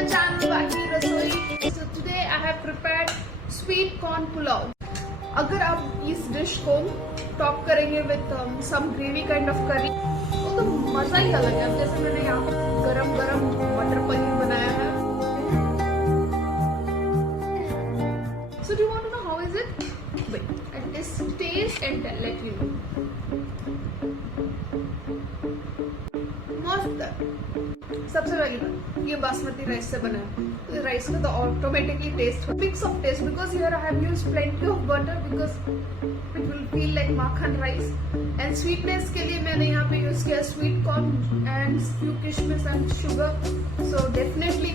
my channel Baki Rasoi. So today I have prepared sweet corn pulao. अगर आप इस dish को top करेंगे with some gravy kind of curry तो मजा ही अलग है. अब जैसे मैंने यहाँ पे गरम गरम मटर पनीर बनाया है. So do you want to know how is it? Wait, and taste and let you know. मस्त है. सबसे पहली बात, ये बासमती राइस से बना है. तो राइस का तो automatically taste mix of taste because here I have used plenty of butter because it will feel like makhan rice. And sweetness के लिए मैंने यहाँ पे यूज किया sweet corn and few kishmish and sugar. So definitely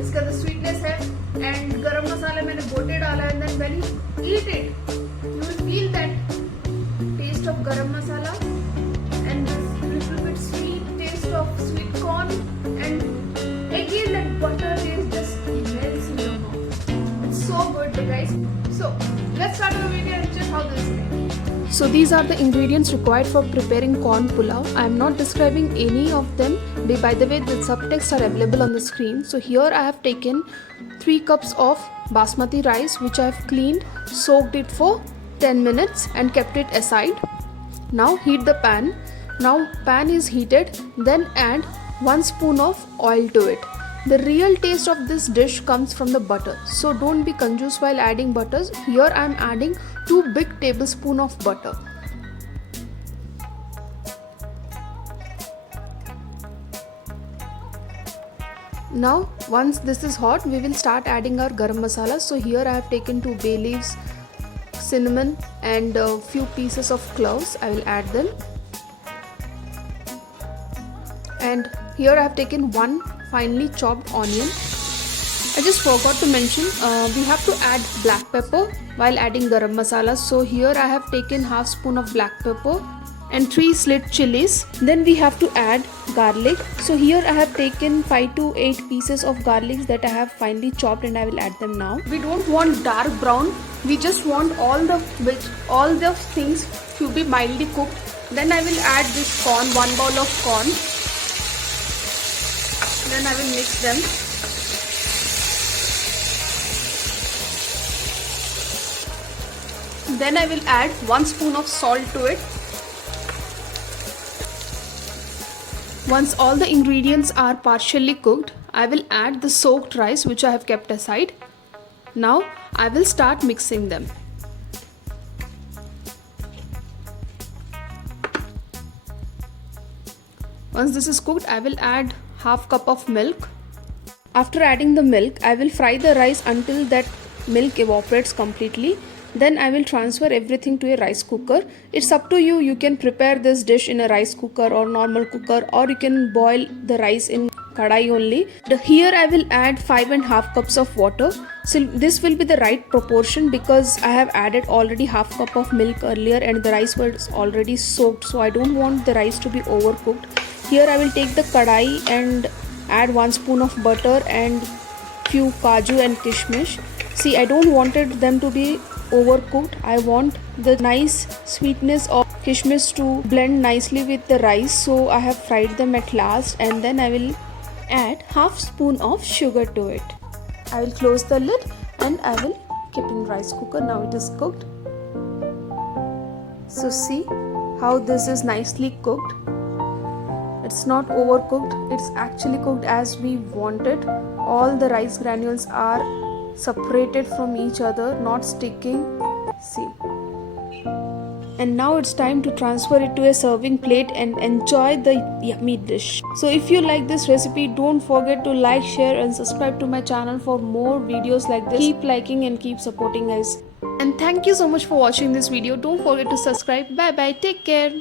इसका तो स्वीटनेस है. And गरम मसाला मैंने गोटे डाला है. Then when you eat it you will feel that taste of garam masala and this little bit sweet taste of sweet corn and again that butter taste just melts in your mouth. It's so good guys. So let's start our video and check how this is. So these are the ingredients required for preparing corn pulao. I am not describing any of them. By the way, the subtext are available on the screen. So here I have taken 3 cups of basmati rice which I have cleaned, soaked it for 10 minutes and kept it aside. Now heat the pan. Now pan is heated, then add 1 spoon of oil to it. The real taste of this dish comes from the butter, so don't be confused while adding butters. Here I am adding 2 big tablespoons of butter. Now once this is hot, we will start adding our garam masala. So here I have taken 2 bay leaves, cinnamon and a few pieces of cloves. I will add them. And here I have taken 1 finely chopped onion. I just forgot to mention we have to add black pepper while adding garam masala. So here I have taken half spoon of black pepper and 3 slit chilies. Then we have to add garlic. So here I have taken 5 to 8 pieces of garlic that I have finely chopped and I will add them now. We don't want dark brown. We just want all the things to be mildly cooked. Then I will add this corn, 1 bowl of corn. Then I will mix them. Then I will add 1 spoon of salt to it. Once all the ingredients are partially cooked, I will add the soaked rice which I have kept aside. Now I will start mixing them. Once this is cooked, I will add half cup of milk. After adding the milk, I will fry the rice until that milk evaporates completely. Then I will transfer everything to a rice cooker. It's up to you. You can prepare this dish in a rice cooker or normal cooker, or you can boil the rice in kadai only. Here I will add 5.5 cups of water. So this will be the right proportion because I have added already half cup of milk earlier and the rice was already soaked. So I don't want the rice to be overcooked. Here I will take the kadai and add 1 spoon of butter and few kaju and kishmish. See, I don't wanted them to be overcooked. I want the nice sweetness of kishmish to blend nicely with the rice. So I have fried them at last and then I will add half spoon of sugar to it. I will close the lid and I will keep in rice cooker. Now it is cooked. So see how this is nicely cooked. It's not overcooked, it's actually cooked as we wanted. All the rice granules are separated from each other, not sticking. See. And now it's time to transfer it to a serving plate and enjoy the yummy dish. So if you like this recipe, don't forget to like, share and subscribe to my channel for more videos like this. Keep liking and keep supporting guys. And thank you so much for watching this video. Don't forget to subscribe. Bye bye. Take care.